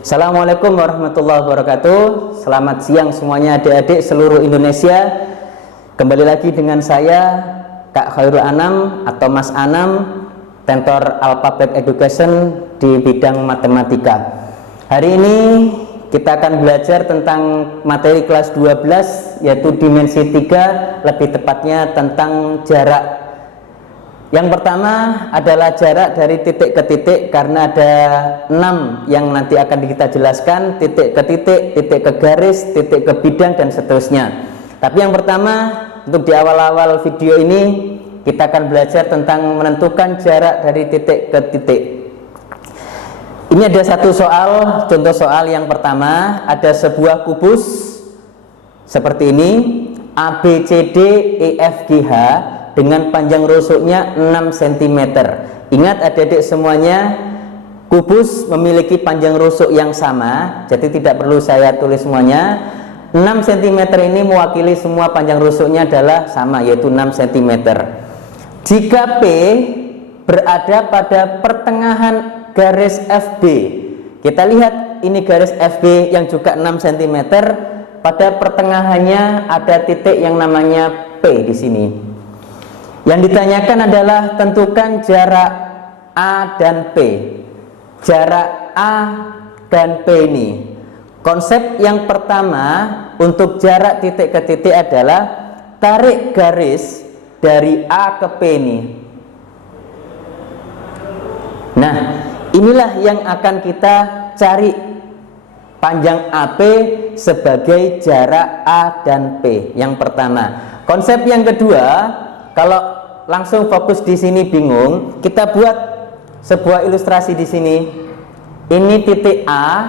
Assalamualaikum warahmatullahi wabarakatuh. Selamat siang semuanya adik-adik seluruh Indonesia. Kembali lagi dengan saya Kak Khairul Anam atau Mas Anam, Tentor Alphabet Education di bidang matematika. Hari ini kita akan belajar tentang materi kelas 12 yaitu dimensi 3, lebih tepatnya tentang jarak. Yang pertama adalah jarak dari titik ke titik, karena ada 6 yang nanti akan kita jelaskan, titik ke titik, titik ke garis, titik ke bidang, dan seterusnya. Tapi yang pertama, untuk di awal-awal video ini kita akan belajar tentang menentukan jarak dari titik ke titik. Ini ada satu soal, contoh soal yang pertama, ada sebuah kubus seperti ini, ABCD EFGH dengan panjang rusuknya 6 cm. Ingat adik-adik semuanya, kubus memiliki panjang rusuk yang sama, jadi tidak perlu saya tulis semuanya. 6 cm ini mewakili semua panjang rusuknya adalah sama, yaitu 6 cm. Jika P berada pada pertengahan garis FB, kita lihat ini garis FB yang juga 6 cm, pada pertengahannya ada titik yang namanya P di sini. Yang ditanyakan adalah tentukan jarak A dan P. Jarak A dan P ini, konsep yang pertama untuk jarak titik ke titik adalah tarik garis dari A ke P ini. Nah, inilah yang akan kita cari, panjang AP sebagai jarak A dan P. Yang pertama. Konsep yang kedua, kalau langsung fokus di sini bingung, kita buat sebuah ilustrasi di sini. Ini titik A,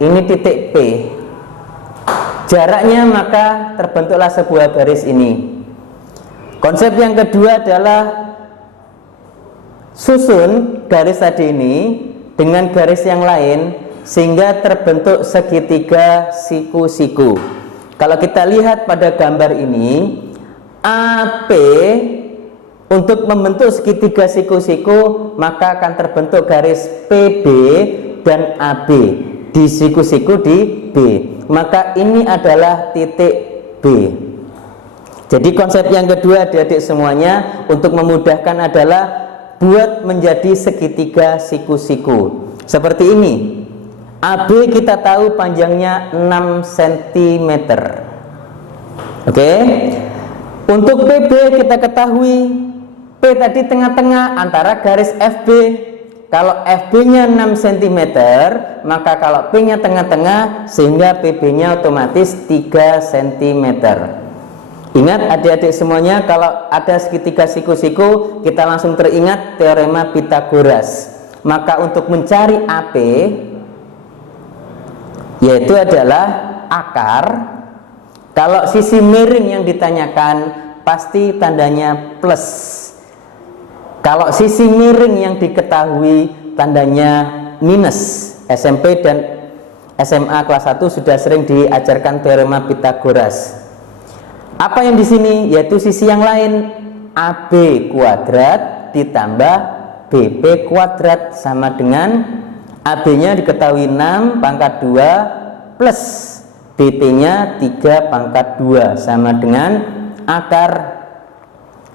ini titik P. Jaraknya maka terbentuklah sebuah garis ini. Konsep yang kedua adalah susun garis tadi ini dengan garis yang lain sehingga terbentuk segitiga siku-siku. Kalau kita lihat pada gambar ini, AP untuk membentuk segitiga siku-siku maka akan terbentuk garis PB dan AB di siku-siku di B. Maka ini adalah titik B. Jadi konsep yang kedua adik-adik semuanya untuk memudahkan adalah buat menjadi segitiga siku-siku. Seperti ini. AB kita tahu panjangnya 6 cm. Oke. Untuk PB kita ketahui P tadi tengah-tengah antara garis FB. Kalau FB-nya 6 cm, maka kalau P-nya tengah-tengah, sehingga PB-nya otomatis 3 cm. Ingat adik-adik semuanya, kalau ada segitiga siku-siku, kita langsung teringat teorema Pythagoras. Maka untuk mencari AP, yaitu adalah akar. Kalau sisi miring yang ditanyakan pasti tandanya plus. Kalau sisi miring yang diketahui tandanya minus. SMP dan SMA kelas 1 sudah sering diajarkan teorema Pythagoras. Apa yang di sini? Yaitu sisi yang lain, AB kuadrat ditambah BB kuadrat sama dengan AB-nya diketahui 6 pangkat 2 plus BT-nya 3 pangkat 2 sama dengan akar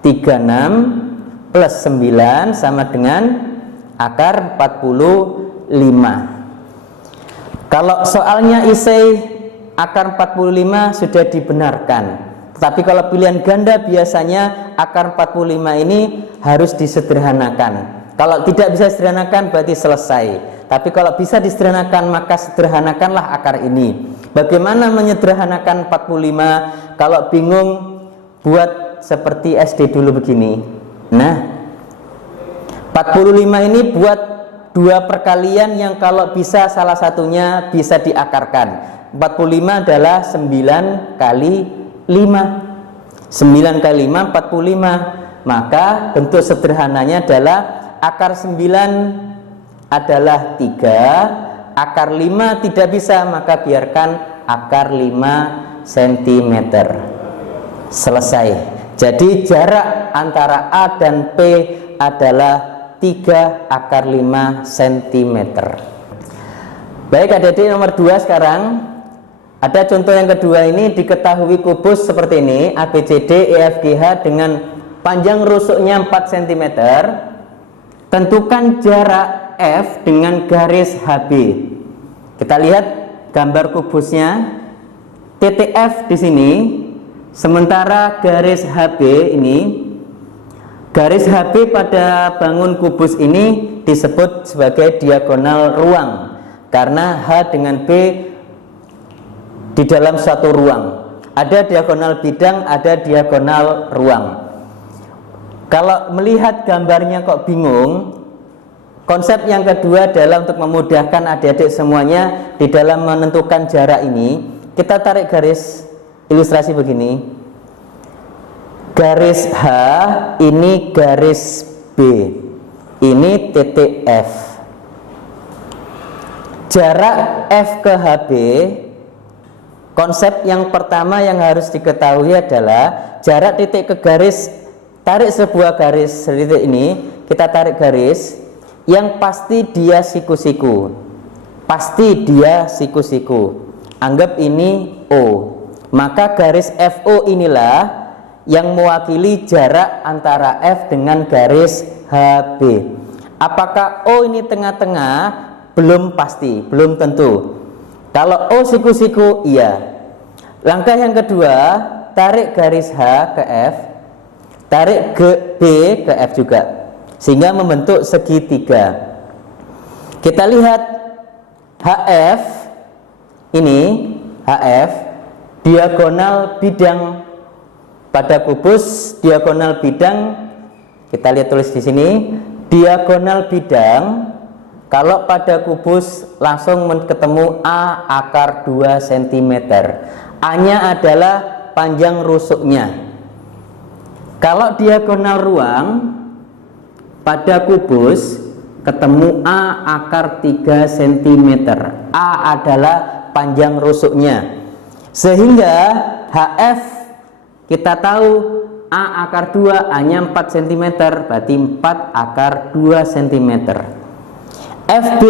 36 plus 9 sama dengan akar 45. Kalau soalnya isai akar 45 sudah dibenarkan. Tapi kalau pilihan ganda biasanya akar 45 ini harus disederhanakan. Kalau tidak bisa disederhanakan berarti selesai. Tapi kalau bisa disederhanakan maka sederhanakanlah akar ini. Bagaimana menyederhanakan 45? Kalau bingung, buat seperti SD dulu begini. Nah, 45 ini buat dua perkalian yang kalau bisa salah satunya bisa diakarkan. 45 adalah 9 kali 5. 9 kali 5 45. Maka bentuk sederhananya adalah akar 9 adalah 3, akar 5 tidak bisa, maka biarkan akar 5 cm. Selesai. Jadi jarak antara A dan P adalah 3 akar 5 cm. Baik adik-adik, nomor 2 sekarang. Ada contoh yang kedua ini, diketahui kubus seperti ini, ABCD, EFGH dengan panjang rusuknya 4 cm. Tentukan jarak F dengan garis HB. Kita lihat gambar kubusnya, titik F di sini, sementara garis HB ini, garis HB pada bangun kubus ini disebut sebagai diagonal ruang karena H dengan B di dalam satu ruang. Ada diagonal bidang, ada diagonal ruang. Kalau melihat gambarnya kok bingung, konsep yang kedua adalah untuk memudahkan adik-adik semuanya di dalam menentukan jarak ini. Kita tarik garis ilustrasi begini. Garis H, ini garis B, ini titik F. Jarak F ke HB, konsep yang pertama yang harus diketahui adalah jarak titik ke garis. Tarik sebuah garis titik ini, kita tarik garis yang pasti dia siku-siku. Pasti dia siku-siku. Anggap ini O. Maka garis FO inilah yang mewakili jarak antara F dengan garis HB. Apakah O ini tengah-tengah? Belum pasti, belum tentu. Kalau O siku-siku, iya. Langkah yang kedua, tarik garis H ke F, tarik B ke F juga, sehingga membentuk segitiga. Kita lihat HF ini, HF diagonal bidang pada kubus, diagonal bidang. Kita lihat tulis di sini, diagonal bidang. Kalau pada kubus langsung ketemu A akar 2 cm. A-nya adalah panjang rusuknya. Kalau diagonal ruang pada kubus ketemu A akar 3 cm. A adalah panjang rusuknya. Sehingga HF kita tahu A akar 2, A-nya 4 cm, berarti 4 akar 2 cm. FB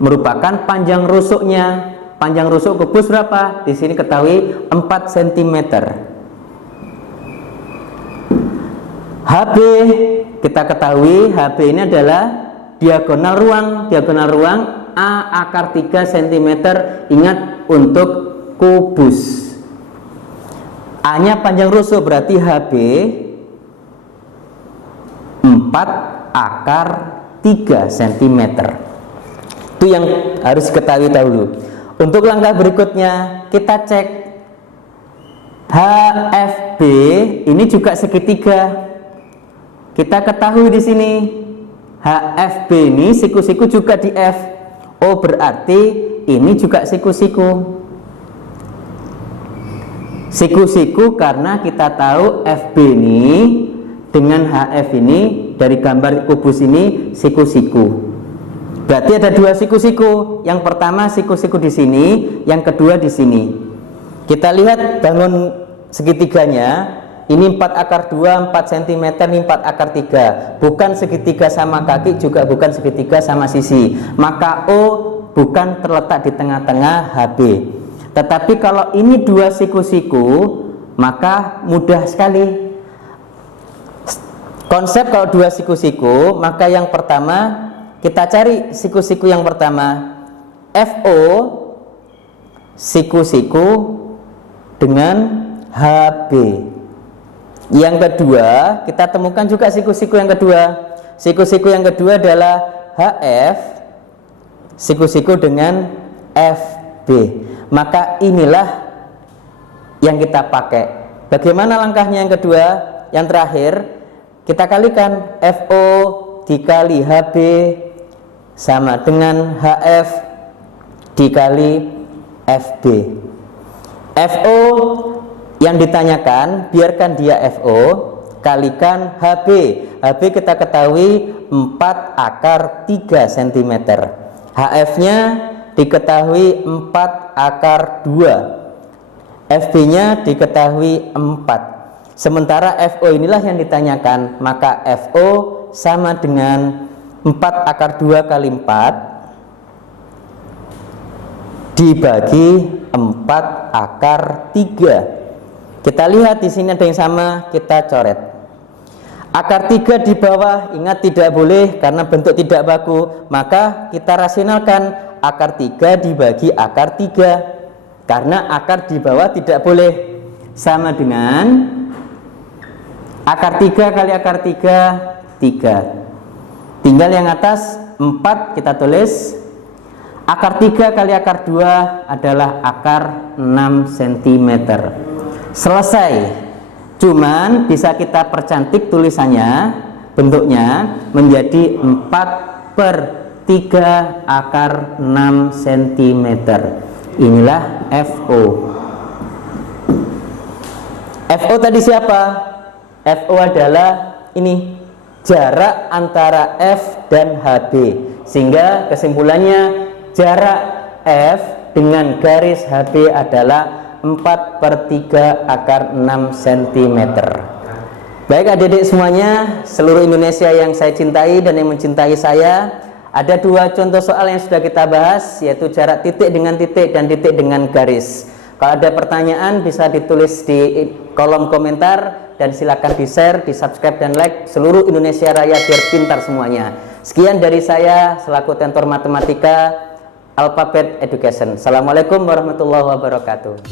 merupakan panjang rusuknya. Panjang rusuk kubus berapa? Di sini ketahui 4 cm. HB kita ketahui HB ini adalah diagonal ruang. Diagonal ruang A akar 3 cm. Ingat untuk kubus. A-nya panjang rusuk, berarti HB 4 akar 3 cm. Itu yang harus diketahui dahulu. Untuk langkah berikutnya, kita cek HFB ini juga segitiga. Kita ketahui di sini HFB ini siku-siku juga di F. Oh, berarti ini juga siku-siku. Siku-siku karena kita tahu FB ini dengan HF ini dari gambar kubus ini siku-siku. Berarti ada 2 siku-siku. Yang pertama siku-siku di sini, yang kedua di sini. Kita lihat bangun segitiganya. Ini 4 akar 2, 4 cm, ini 4 akar 3. Bukan segitiga sama kaki, juga bukan segitiga sama sisi. Maka O bukan terletak di tengah-tengah HB. Tetapi kalau ini 2 siku-siku, maka mudah sekali. Konsep kalau 2 siku-siku, maka yang pertama kita cari siku-siku yang pertama. FO siku-siku dengan HB. Yang kedua, kita temukan juga siku-siku yang kedua. Siku-siku yang kedua adalah HF siku-siku dengan FB. Maka inilah yang kita pakai. Bagaimana langkahnya yang kedua? Yang terakhir, kita kalikan FO dikali HB sama dengan HF dikali FB. FO yang ditanyakan, biarkan dia FO, kalikan HB. HB kita ketahui 4 akar 3 cm. HF-nya diketahui 4 akar 2. FB-nya diketahui 4. Sementara FO inilah yang ditanyakan, maka FO sama dengan 4 akar 2 kali 4 dibagi 4 akar 3. Kita lihat di sini ada yang sama, kita coret. Akar 3 di bawah, ingat tidak boleh karena bentuk tidak baku, maka kita rasionalkan akar 3 dibagi akar 3 karena akar di bawah tidak boleh, sama dengan akar 3 kali akar 3, 3. Tinggal yang atas 4 kita tulis. Akar 3 kali akar 2 adalah akar 6 cm. Selesai. Cuman bisa kita percantik tulisannya, bentuknya menjadi 4/3 akar 6 cm. Inilah FO. FO tadi siapa? FO adalah ini, jarak antara F dan HB. Sehingga kesimpulannya jarak F dengan garis HB adalah 4/3 akar 6 cm. Baik adik-adik semuanya, seluruh Indonesia yang saya cintai dan yang mencintai saya, ada 2 contoh soal yang sudah kita bahas, yaitu jarak titik dengan titik dan titik dengan garis. Kalau ada pertanyaan bisa ditulis di kolom komentar dan silakan di-share, di-subscribe dan like. Seluruh Indonesia Raya biar pintar semuanya. Sekian dari saya selaku tentor matematika Alphabet Education. Assalamualaikum warahmatullahi wabarakatuh.